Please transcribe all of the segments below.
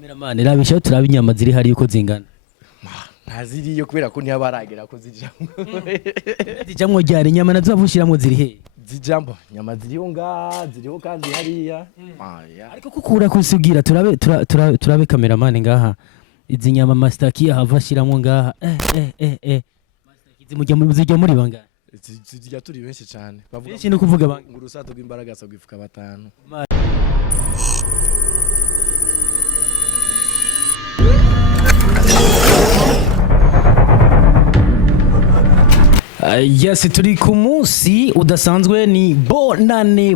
Kameramani rabisha turaba inyama ziri hari uko zingana. Ntaziriyo kubera ko ntiyabaragera ko zijamwe. Zijamwe ryari inyama nazo bavushiramo ziri he? Zijambo nyama ziriho kandi hariya. Ariko kukura kusugira turabe kameramani ngaha. Izi nyama mastaki havashiramo ngaha. Master zijya muri banga. Zijya turi benshi cyane. Bavuga iki no kuvuga banga. Urusato rw'imbaraga sagwifuka batanu. Yes, turi ku munsi udasanzwe ni bonane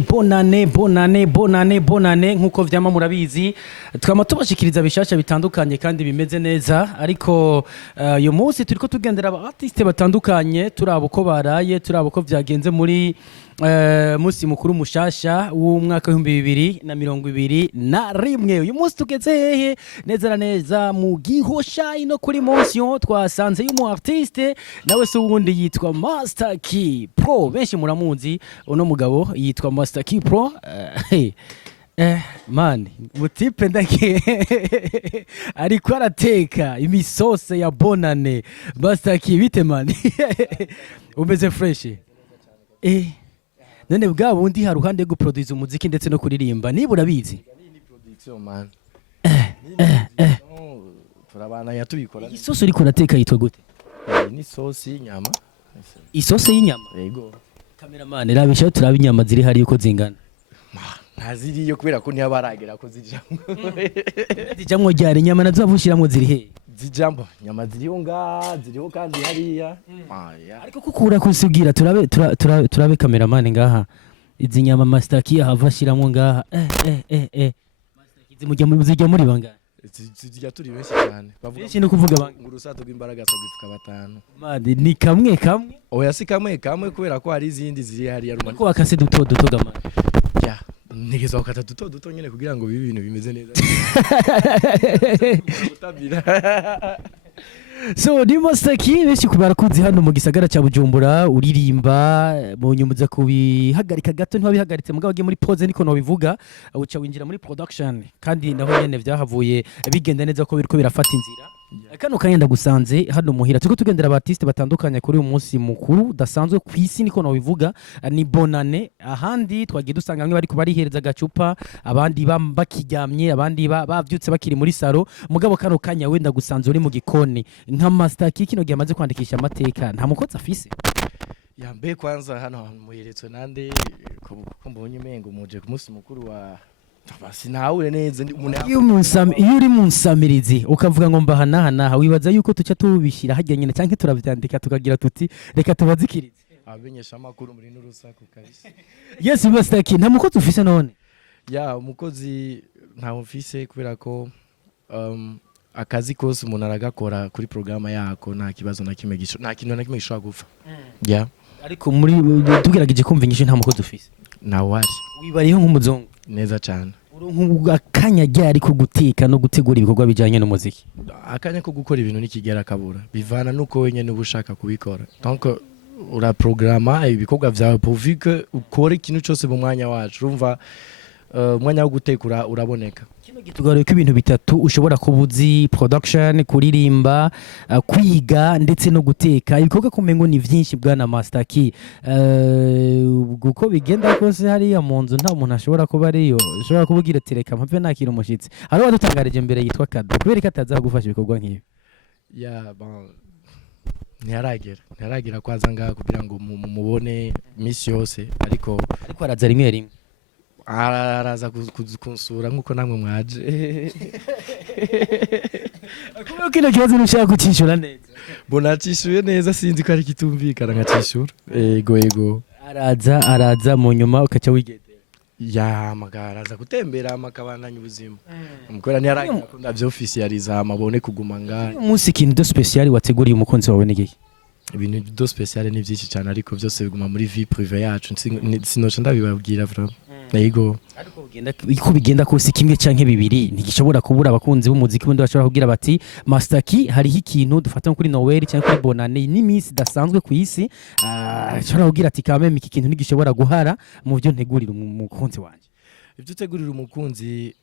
nkuko vyama murabizi twama tubashikiriza bishasha bitandukanye kandi bimeze neza ariko uyu munsi turiko tugendera aba artiste batandukanye turaba uko baraye turaba uko vyagenze muri musi mukuru mushasha w'umwaka wa 2021 uyu munsi tugeze hehe neza na neza mu Gihosha ino kuri Motion twasanze y'umu artiste nawe se ubundi yitwa Master Key Pro benshi muramuzi uno mugabo yitwa Master Key Pro man mutipe ndake ariko arateka imisose ya bonane Master Key bite man umeze fresh none bwa bundi ha ruhande go produce umuziki ndetse no kuririmba niba urabizi ni production man turabana yatubikora isosi uri kurateka yitwa gute ni sosi y'inyama isosi y'inyama yego kameramani rabisha turaba inyama ziri hari uko zingana ntaziriyo kubera ko ntiyabaragera ko zijamwe ryari inyama nazo bavushiramo ziri he zijambo nyama ziriho kandi hariya ariko kukura kusugira turabe kameramani ngaha izi nyama mastaki havashiramo ngaha zijya muri banga zijya turi benshi cyane bavuga iki no kuvuga banga urusato rw'imbaraga sagwifuka batanu ni kamwe oya si kamwe kubera ko hari izindi ziri hariya rumani ko akase duto gamana nigeza ukata duto nyene kugira ngo bibe ibintu bimeze neza so ni Master Key benshi kubarakuzi hano mu gisagara cya Bujumbura uririmba mu nyumuza kubihagarika gato ntibabihagaritse mugabo agiye muri pause niko no bivuga uca winjira muri production kandi naho nyene vyahavuye bigenda neza ko biriko birafata inzira kano kanyenda gusanze hano muhira tuko tugendera abartiste batandukanye kuri uyu munsi mukuru dasanzwe ku isi niko no bivuga ni bonane ahandi twagiye dusanga bamwe bari kubarihereza gacupa abandi bakiryamye abandi bavyutse bakiri muri saro mugabo kano kanya wenda gusanze uri mu gikoni nka Master Key kino gihe amaze kwandikisha amateka nta mukozi afise yambe kwanza hano muheretswe nande ko mbonye mengo muje ku munsi mukuru wa basi nawe neza iyo uri mu nsamirizi ukavuga ngo mbahana wibaza yuko tuca tubishira hajya nyine cyangwa turavyandika tukagira tuti reka tubazikirize abenyesha makuru muri n'urusaku kabisa yes Master Key nta mukozi ufise none ya umukozi nta ufise kubera ko akazi kose umuntu aragakora kuri programa yako nta kibazo na kimwe nta kintu na kimwe gishobora gupfa ariko muri tugerageje kumva inyishu nta mukozi ufise nawari wibariyeho nk'umuzungu neza cyane akanya ryari ko guteka no gutegura ibikorwa bijanye n'umuziki akanya ko gukora ibintu nikigera kabura bivana nuko wenyene ubushaka kubikora donc ura programa ibikorwa vyawe pourvu que ukore ikintu cyose mu mwanya wacu urumva umwanya wo gutekura uraboneka kino gitugaruye ko ibintu bitatu ushobora kubuzi production kuririmba kwiga ndetse no guteka ibikorwa kumengo ni vyinshi bwana Master Key guko bigenda kose hariya mu nzu nta muntu ashobora kuba ariyo ushobora kubugira tereka mpave nakira umushitsi hari wadutangarije mbere yitwa Kado kubera ko ataza gufasha ibikorwa nk'ibi bon ntiyaragera kwaza ngaha kugira ngo mubone misi yose ariko araza rimwe araza kunsura nkuko namwe mwaje kubera kino kibazo nushaka kutishura neza bonacishuye neza sinzi ko ari kitumvikana nkacishura yego araza mu nyuma ukaca wigendera araza gutembera amakabandanya ubuzima umukora ntiyaragira ko ndavyo officializa amabone kuguma ngaha umunsi ikintu do special wateguriye umukunzi wawe n'igihe ibintu do special ni byinshi cyane ariko byose biguma muri vie privée yacu sinoca ndabibabwira vraiment yego ariko bigenda kose kimwe canke bibiri ntigishobora kubura abakunzi b'umuziki bundi bashobora kugira bati Master Key hariho ikintu dufata kuri Noel cyangwa kuri Bonane n'imisi dasanzwe ku isi ashobora kugira ati kameme iki kintu ntigishobora guhara mu byo ntegurira umukunzi wanje ibyo utegurira umukunzi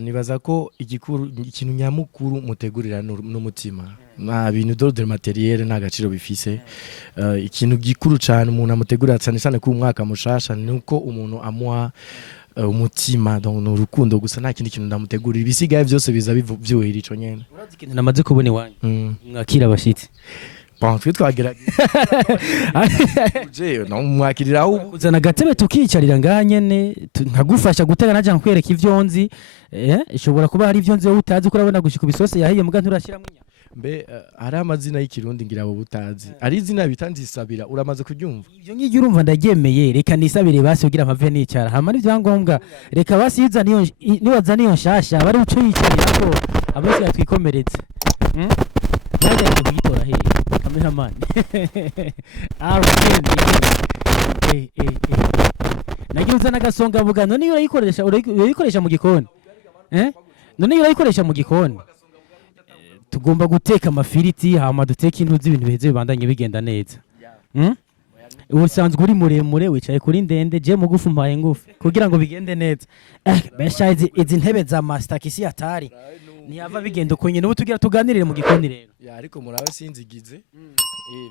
nibaza ko ikintu nyamukuru mutegurira n'umutima nta bintu d'ordre materiel nta gaciro bifise ikintu gikuru cyane umuntu amutegurira cyane cyane ku mwaka mushasha nuko umuntu amuha umutima donc n'urukundo gusa nta kindi kintu ndamutegurira ibisigaye byose biza byuhira ico nyene urazi ikintu namaze kubona iwanyu mwakira abashitsi twe twagerageza mwakirira uzana agatebe tukicarira ngaha nyene nkagufasha gutega naje nkwereka ivyo nzi ishobora kuba hari ivyo nzi wowe utazi ko urabona gushika ibisosi yahiye muga nturashiramo inyama mbe ari amazina y'ikirundi ngira abo butazi ari izina bitanzisabira uramaze kuryumva ivyo ngivyo urumva ndagemeye reka nisabire basi ugira amave nicara hama n'ivyangombwa reka basi niwaza niyo nshasha bari uco yicarira ko abasi yatwikomeretse nagerageje kugitora hehe cameraman nagiye uzana agasonga buga none urayikoresha mu gikoni none urayikoresha mu gikoni tugomba guteka amafiriti hama duteka intuzi ibintu biheze bibandanye bigenda neza ubusanzwe uri muremure wicaye kuri ndende je mugufu mpaye ngufu kugira ngo bigende neza besha izi ntebe za master kisi atari ntiyava bigenda uko nyine ubu tugira tuganirire mu gikoni rero ariko murabe sinzigize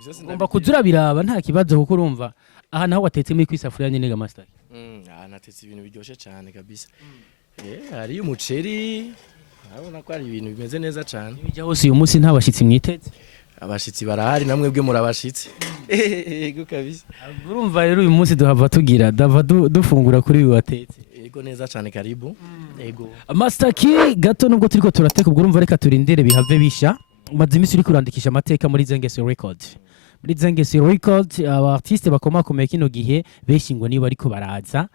byose ngomba kuzura biraba nta kibazo kuko urumva aha naho watetse muri kwisafuriya nyine ga master natetse ibintu biryoshye cyane kabisa hari umuceri urabona ko ari ibintu bimeze neza cyane bijya hose uyu munsi nta bashitsi mwiteze abashitsi barahari namwe bwe murabashitsi yego kabisa urumva rero uyu munsi duhava tugira dava dufungura kuri uyu watetse yego neza cyane karibu yego master ki gato nubwo turiko turateka ubwo urumva reka turindire bihave bisha umaze iminsi uri kurandikisha amateka muri Zengesi Record muri Zengesi Record aba artiste bakomakomeye kino gihe benshi ngo niba ariko baraza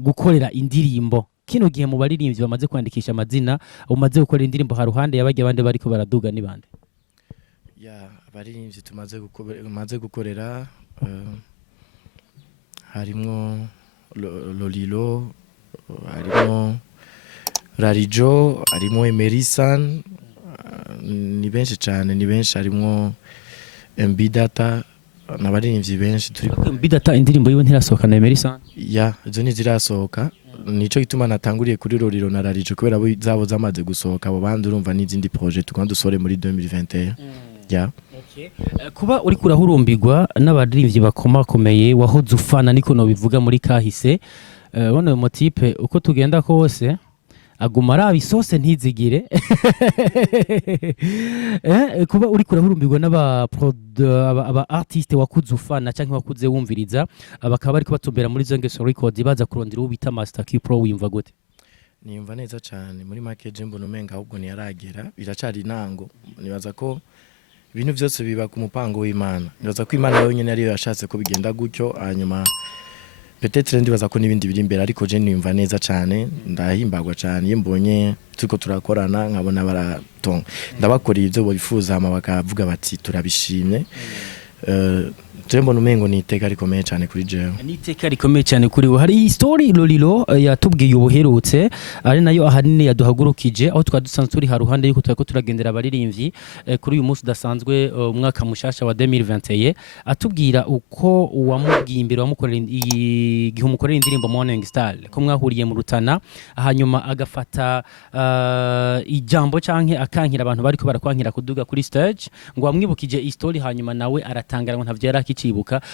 gukorera indirimbo kino gihe mu baririmbyi bamaze kwandikisha amazina umaze gukorera indirimbo ha ruhande yabajye abandi bariko baraduga ni bande abaririmbyi tumaze gukorera harimo Lolilo harimo Rarijo harimo Emerisan ni benshi cyane ni benshi harimo MB Data n'abaririmbyi benshi turi MB Data indirimbo yiwe ntirasohoka na Emerisan izo ntizirasohoka nico gituma natanguriye kuri Lolilo na Rarijo kubera abo zabo zamaze gusohoka abo bandi urumva n'izindi projet tukandi dusore muri 2021 kuba uri kurahurumbirwa n'abaririmbyi bakomakomeye wahoze ufana niko no bivuga muri kahise bone motipe uko tugenda kose aguma araba isose ntizigire kuba uri kurahurumbirwa n'aba artiste wakuze ufana canke wakuze wumviriza bakaba bari kubatumbera muri Zengesi Record baza kurondera uwo bita Master Q Pro wimva gute niyumva neza cyane muri market mbona umenga ahubwo ni yaragera biracari intango nibaza ko ibintu byose biba ku mupango w'Imana nibaza ko Imana yonyine ari yashatse ko bigenda gutyo hanyuma peut-être ndibaza ko nibindi biri imbere ariko je niyumva neza cyane ndahimbagwa cyane yembonye turiko turakorana nkabona baraton ndabakoreye ibyo bifuza ama bakavuga bati turabishimye Tembo numengo ni iteka rikomeye cyane kuri jewe. Ni iteka rikomeye cyane kuri we. Hari story Lolilo yatubwiye ubuherutse ari nayo ahanini yaduhagurukije aho twadusanzwe turi haruhande yuko twako turagendera abaririmbyi kuri uyu munsi dasanzwe umwaka mushasha wa 2021 atubwira uko wamubwiye imbere wamukorera igihe umukorera indirimbo Morning Star ko mwahuriye mu Rutana hanyuma agafata ijambo canke akankira abantu bariko barakwankira kuduga kuri stage ngo wamwibukije story hanyuma nawe aratangara ngo ntavyo yaraki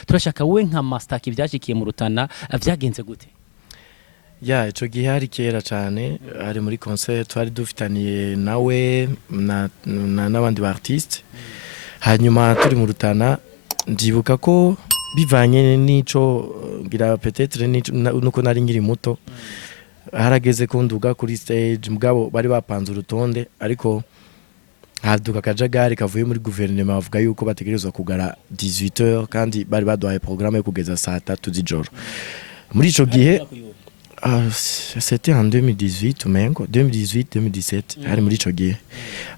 turashaka we nka Master Q byashikiye mu Rutana vyagenze gute? Ya ico gihe hari kera cyane ari muri concert twari dufitaniye nawe n'abandi ba artiste hanyuma turi mu Rutana ndibuka ko bivanye n'ico ngira peut-être nuko nari ngiri muto harageze kunduga kuri stage mugabo bari bapanze urutonde ariko haduka kajagari kavuye muri guverinoma bavuga yuko bategerezwa kugara 18h kandi bari baduhaye programme yo kugeza saa 3 z'ijoro muri ico gihe c'était en 2018 umengo 2018 2017 hari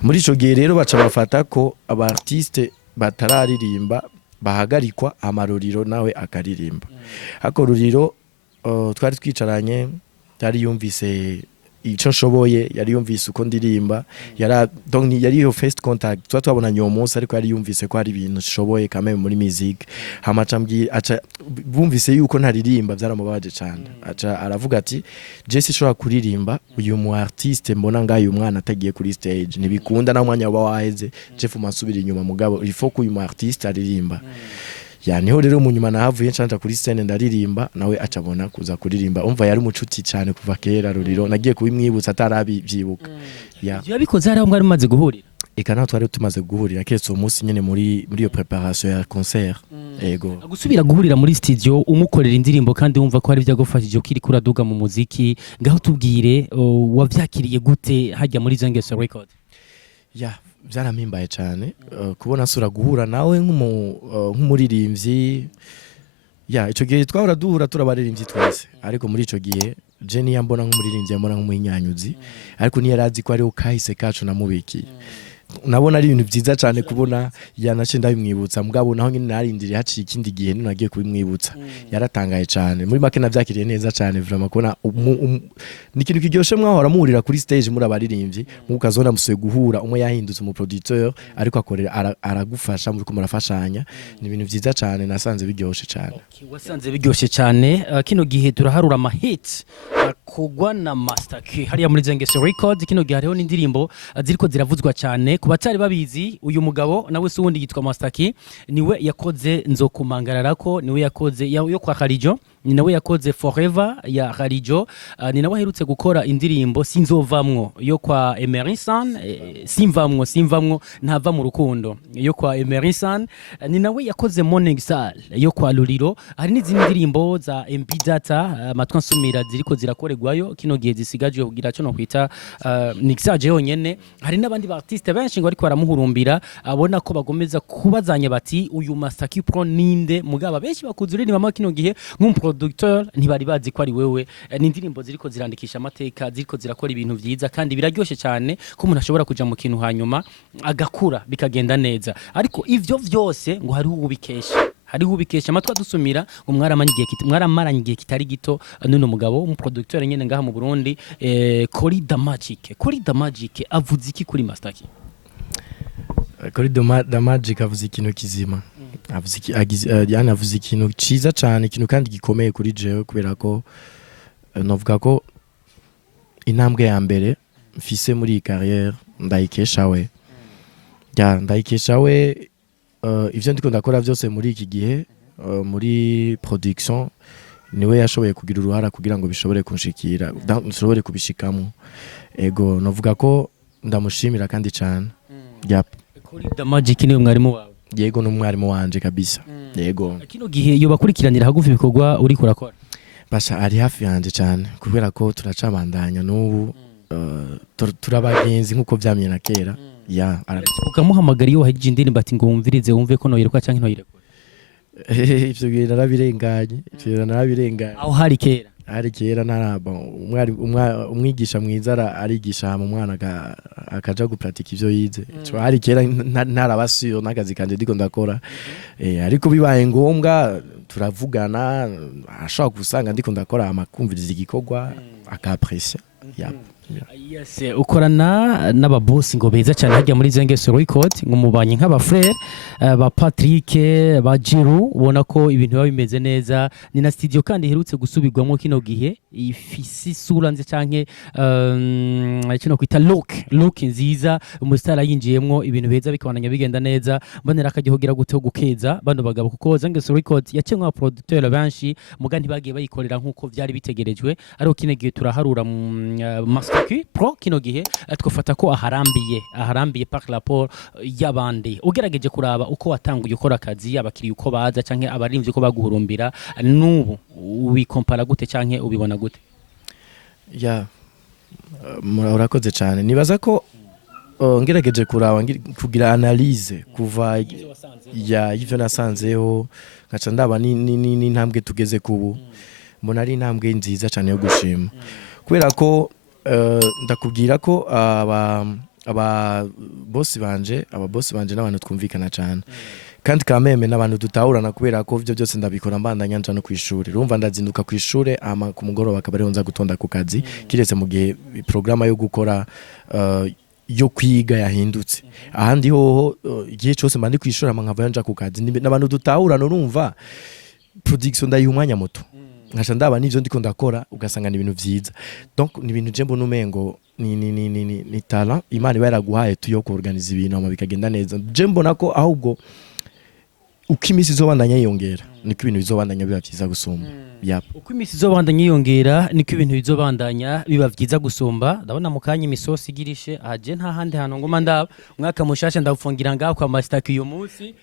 muri ico gihe rero baca bafata ko aba artiste batararirimba bahagarikwa amaroriro nawe akaririmba ako ruriro twari twicaranye tari yumvise icyo nshoboye yari yumvise uko ndirimba yari iyo first contact tuba twabonanye uwo munsi ariko yari yumvise ko hari ibintu nshoboye kameme muri music bumvise yuko ntaririmba byaramubabaje cyane aravuga ati Jesse ishobora kuririmba uyu mu artiste mbona ngayo uyu mwana atagiye kuri stage ntibikunda na mwanya wa waheze Jeff masubira inyuma mugabo il faut ko uyu mu artiste aririmba niho rero mu nyuma nahavuye nshanja kuri scene ndaririmba nawe acabona kuza kuririmba umva yari umucuti cyane kuva kera Ruriro nagiye kubimwibutsa atarabyibuka yabikoze hari aho mwari mumaze guhurira eka naho twari tumaze guhurira ketse umunsi nyene muri iyo preparation ya concert ego gusubira guhurira muri studio umukorera indirimbo kandi wumva ko hari byagufashije ukiri kuraduga mu muziki ngaho tubwire wavyakiriye gute hajya muri Zengeso Record byaramimbaye cyane kubona sura guhura nawe nk'umuririmbyi icyo gihe twahora duhura turabaririmbyi twese ariko muri icyo gihe Jenny yambona nk'umuririmbyi yambona nk'umunyanyuzi ariko niyo yarazi ko ariho kahise kacu namubikiye nabona ari ibintu byiza cyane kubona yanace ndabimwibutsa mugabo naho nyine narindiriye haciye ikindi gihe nagiye kubimwibutsa yaratangaye cyane muri make navyakiriye neza cyane vraiment kubona ni ikintu kiryoshe mwahora muhurira kuri stage muri abaririmbyi mukazona musuye guhura umwe yahindutse mu producteur ariko akorera aragufasha muri kumurafashanya ni ibintu byiza cyane nasanze biryoshe cyane wasanze biryoshe cyane kino gihe turaharura ama hits kugwa na Master K hariya muri Zengeso Record kino gihe hariho n'indirimbo ziriko ziravuzwa cyane ku batari babizi uyu mugabo nawe se wundi yitwa Master K niwe yakoze nzokumangararako niwe yakoze yo kwa Khalijo ni nawe yakoze Forever ya Khalijo ni nawe aherutse gukora indirimbo Sinzovamwo yo kwa Emerson Simvamwo ntava mu rukundo yo kwa Emerson ni nawe yakoze Morning Star yo kwa Ruriro hari n'izindi ndirimbo za MP Data amatwa nsumira ziriko zirakoregwayo kino gihe zisigaje kugira cyo no kwita mixage yonyene hari n'abandi ba artiste benshi ngo ariko baramuhurumbira abona ko bagomeza kubazanya bati uyu Master K Pro ninde mugaba benshi bakuzurira mama kino gihe producteur ntibari bazi ko ari wewe ni indirimbo ziriko zirandikisha amateka ziriko zirakora ibintu vyiza kandi biraryoshe cyane ko umuntu ashobora kuja mu kintu hanyuma agakura bikagenda neza ariko ivyo vyose ngo hariho ubikesha amatwa dusumira ngo mwaramaranye igihe kitari gito nuno mugabo mu producteur nyene ngaha mu Burundi Kori da Magic avuze iki kuri Master K Kori da Magic avuze ikintu kizima avuze ikintu ciza cyane ikintu kandi gikomeye kuri jewe kubera ko novuga ko intambwe ya mbere mfise muri iyi carrière ndayikesha we ivyo ndiko ndakora byose muri iki gihe muri production niwe yashoboye kugira uruhara kugira ngo bishobore kunshikira nshobore kubishikamo ego novuga ko ndamushimira kandi cyane Kuri da Magic niwe mwarimu wawe yego n'umwarimu wanje kabisa yego kino gihe yo bakurikiranira hagufi ibikorwa uri kurakora basha ari hafi yanje cyane kubera ko turacabandanya n'ubu turabagenzi nkuko byamye na kera ukamuhamagara iyo wahije indirimbo ati ngo wumvirize wumve ko noyirekwa canke ntoyirekwa ivyo gihe narabirenganye aho hari kera naraba umwigisha mwiza arigisha mu mwana akaja gupratika ivyo yize hari kera ntarabasiyo n'akazi kanje ndiko ndakora ariko bibaye ngombwa turavugana ashaka gusanga ndiko ndakora amakumviriza igikorwa akapressia Yes, ukorana n'ababosi ngo beza cyane hajya muri Zengeso Record ngo mubanye nk'abafrere ba Patrick ba Jiru ubona ko ibintu biba bimeze neza ni na studio kandi herutse gusubirwamo kino gihe ifisi sura nze canke kino kwita look nziza umusitara yinjiyemwo ibintu beza bikabandanya bigenda neza mbonera akagihogira guto gukeza bano bagabo kuko Zengeso Record yacenwe aba producteur benshi mugandi bagiye bayikorera nkuko vyari bitegerejwe ariko kino gihe turaharura Master K Pro kino gihe twafata ko aharambiye par rapport y'abandi ugerageje kuraba uko watanguye ukora akazi abakiriye uko baza canke abarimvye uko baguhurumbira nubu ubikompara gute canke ubibona gute urakoze cyane nibaza ko ngerageje kuraba kugira analyse kuva y'ivyo nasanzeho ngaca ndaba ni intambwe tugeze kubu mbona ari intambwe nziza cyane yo gushima kubera ko ndakubwira ko aba boss banje n'abantu twumvikana cyane kandi kameme n'abantu dutahurana kubera ko ivyo byose ndabikora mbandanya nja no kwishuri urumva ndazinduka kwishuri ama ku mugoroba akaba ariho nza gutonda ku kazi kiretse mu gihe programa yo gukora yo kwiga yahindutse ahandi hoho igihe cyose mba ndi kwishura nkava nja ku kazi n'abantu dutahurana urumva production ndayiha umwanya muto nkasha ndaba n'ivyo ndiko ndakora ugasanga ni ibintu vyiza donc ni ibintu je mbona umengo ni talent Imana iba yaraguhaye tuyo ko organize ibintu ama bikagenda neza je mbona ko ahubwo uko imisi izobandanya yiyongera niko ibintu bizobandanya biba vyiza gusumba uko imisi izobandanya yiyongera niko ibintu bizobandanya biba vyiza gusumba ndabona mu kanya imisosi igirishe aje nta handi hantu ngoma ndaba umwaka mushasha ndagufungira ngaho kwa master uyu munsi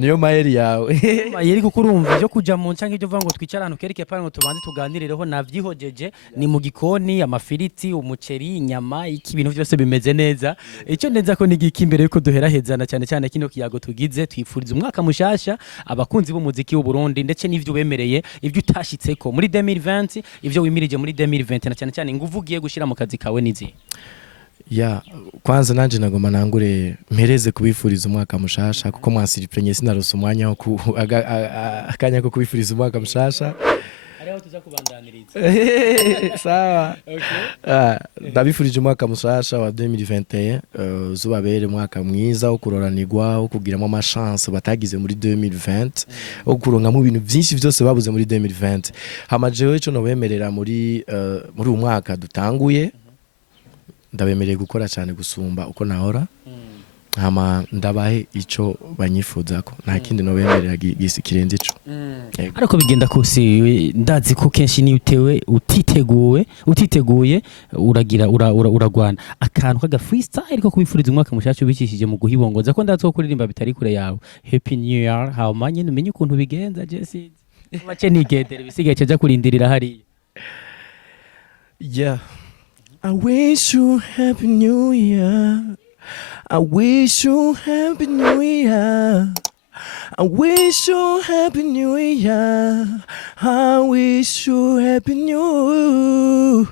niyo maheri yawe mayeri kuko urumva byo kuja mu ncanke byo vuga ngo twicarane kereke pare ngo tubanze tuganireho navyihojeje ni mu gikoni amafiriti umuceri inyama iki ibintu byose bimeze neza icyo neza ko nigiki imbere yuko duhera hezana cyane cyane kino kiyago tugize twifuriza umwaka mushasha abakunzi b'umuziki w'u Burundi ndetse n'ivyo bemereye ivyo utashitseko muri 2020 ivyo wimirije muri 2020 na cyane cyane inguvu ugiye gushira mu kazi kawe nizi kwanza nanje nagoma nangure mpereze kubifuriza umwaka mushasha kuko mwasiriprenye sinarose umwanya wo akanya ko kubifuriza umwaka mushasha ariho tuza kubandaniriza sawa ndabifurije umwaka mushasha wa 2021 zubabere umwaka mwiza wo kuroranirwa wo kugiramo amachance batagize muri 2020 wo kuronkamo ibintu byinshi byose babuze muri 2020 hamajeho ico no bemerera muri uyu mwaka dutanguye ndabemereye gukora cyane gusumba uko nahora hama ndabahe ico banyifuzako nta kindi no bemerera kirenze ico ariko bigenda kose ndazi ko kenshi ni utewe utiteguye uragira uragwana akantu kaga freestyle ko kubifuriza umwaka mushasha ubikishije mu guhibongoza ko ndazi ko kuririmba bitari kure yawe happy new year how manye numenye ukuntu bigenza Jesse bace nigedere bisigaye cyaja kurindirira hari I wish you happy new year. I wish you happy new year. I wish you happy new year. I wish you happy new.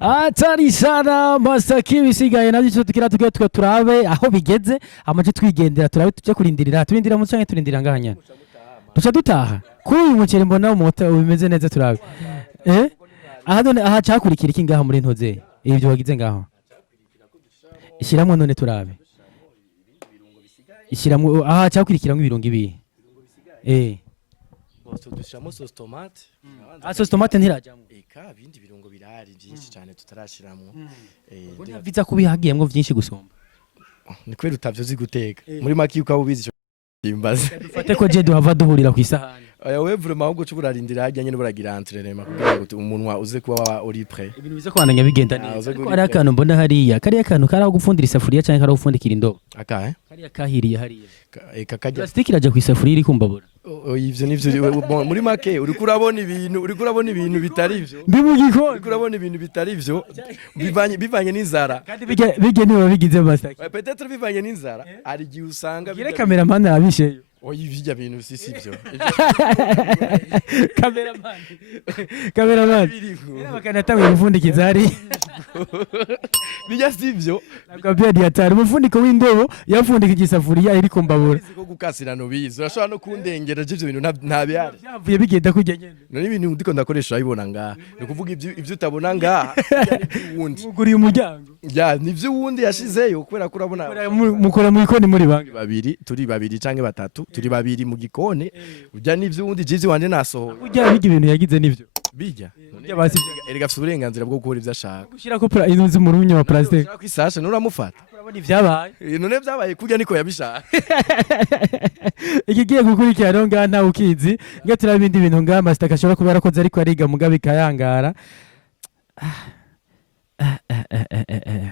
Atari sana Master Q bisigaye nabyo tukira tugiye turabe aho bigeze amaje twigendera turabe tuje turindira mu canke turindira ngahanya tuca dutaha kuri uyu muceri mbona umota ubimeze neza turabe aha cyakurikira iki ngaha muri ntoze ibyo wagize ngaho ishyiramo none turabe ishyiramo aha cyakurikiramo ibirungo ibi dushiramo sauce tomate sauce tomate ntirajyamo ibindi birungo birahari byinshi cyane tutarashiramo ubona biza kubihagiyemo byinshi gusumba ni kwera utavyozi guteka muri maki ukaba ubizi imbaze dufate ko je duhava duhurira ku isahani oya we vraiment ahubwo cuburarindira hajya nyene buragira entraînement kugira ngo umunwa uze kuba uri prêt ibintu bize kwandanya bigenda neza ariko ari akantu mbona hariya kariya kantu karaho gufundira isafuriya cyangwa karaho gufundikira indobo akahe kariya kahiriye hariya kakajya plastique iraje ku isafuriya iri kumbabura ivyo nivyo muri make uri kurabona ibintu bitari ivyo ndi mu gikoni uri kurabona ibintu bitari ivyo bivanye n'inzara kandi bige niba bigize Master peut-être bivanye n'inzara ari gihe usanga gire cameraman arabisheyo ibijya bintu sisi byo cameraman bakanatawe gufundikiza hari bijya sivyo nakabya diatari umufuniko w'indobo yafundika igisafuriya iri kumbabura ko gukasira no bizi urashobora no kundengera ivyo bintu nta bihari byavuye bigenda kujya nyene none ibintu ndiko ndakoresha abibona ngaha ni kuvuga ivyo utabona ngaha wundi muguriye umuryango nivyo wundi yashizeyo kubera ko urabona mukora mu ikoni muri banki turi babiri canke batatu turi babiri mu gikoni ujya n'ivyo wundi jizi wanje nasohoye ujya biga ibintu yagize n'ivyo bijya erega afite uburenganzira bwo gukora ivyo ashaka gushira ko inzu mu runya wa plastique ku isashe nuramufata urabona ivyabaye none vyabaye kurya niko yabishaka ikigiye gukurikira rero ngaha ntawe ukizi ngo turaba ibindi bintu ngaha Master ashobora kuba yarakoze ariko ariga mugabe kayangara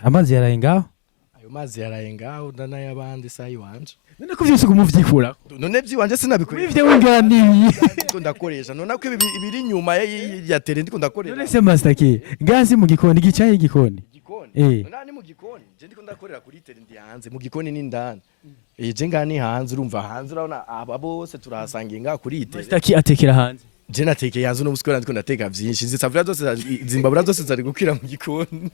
amazi yaraye ngaho ayo mazi yaraye ngaho ndanaye abandi sayi wanje none ko vyose kumuvyikura none vyiwanje sinabikora ivyo winganiye ndiko ndakoresha none ko ibiri nyuma ya tele ndiko ndakoresha none se Master ki gazi mu gikoni gicaye igikoni none mu gikoni je ndiko ndakorera kuri tele ndi hanze mu gikoni ni ndani je ngani hanze urumva hanze urabona aba bose turahasangiye ngaha kuri tele Master ki atekera hanze je natekeye hanze no musikora ndiko ndateka vyinshi zisafuriya zose zimbabura zose zari gukira mu gikoni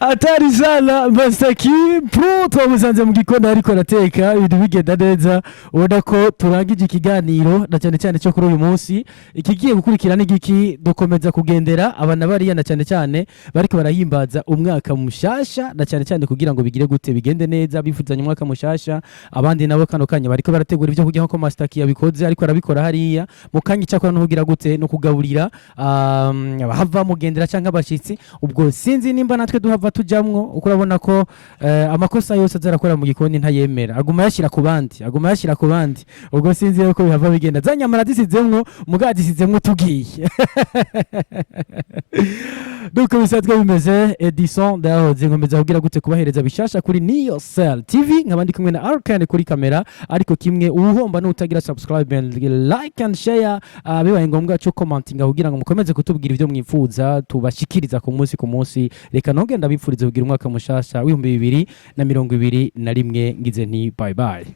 atari sana Mastaki pro twamusanze mu gikoni ariko arateka ibintu bigenda neza ubona ko turangije ikiganiro na cyane cyane cyo kuri uyu munsi ikigiye gukurikira n'igiki dukomeza kugendera abana bariya na cyane cyane bariko barahimbaza umwaka mushasha na cyane cyane kugira ngo bigire gute bigende neza bifuzanya umwaka mushasha abandi nabo kano kanya bariko barategura ibyo kugira nko Mastaki yabikoze ariko arabikora hariya mu kanya cyakora no kugira gute no kugaburira abahava mugendera cyangwa abashitsi ubwo sinzi nimba natwe duhava tujamwo uko urabona ko amakosa yose azarakora mu gikoni ntayemera aguma yashira ku bandi ubwo sinzi yuko bihava bigenda zanyamara disizemwo mugazi disizemwo tugiye duko bisanzwe bimeze Edison dahoze nkomeza kugira gute kubahereza bishasha kuri Niyo Cell TV nkabandi kumwe na Arkan kuri kamera ariko kimwe uhomba no utagira subscribe and like and share bibaye ngombwa cyo commenting kugira ngo mukomeze kutubwira ibyo mwifuza tubashikiriza ku munsi reka nogenda bipfurize kugira umwaka mushasha w'2021 ngize nti bye bye.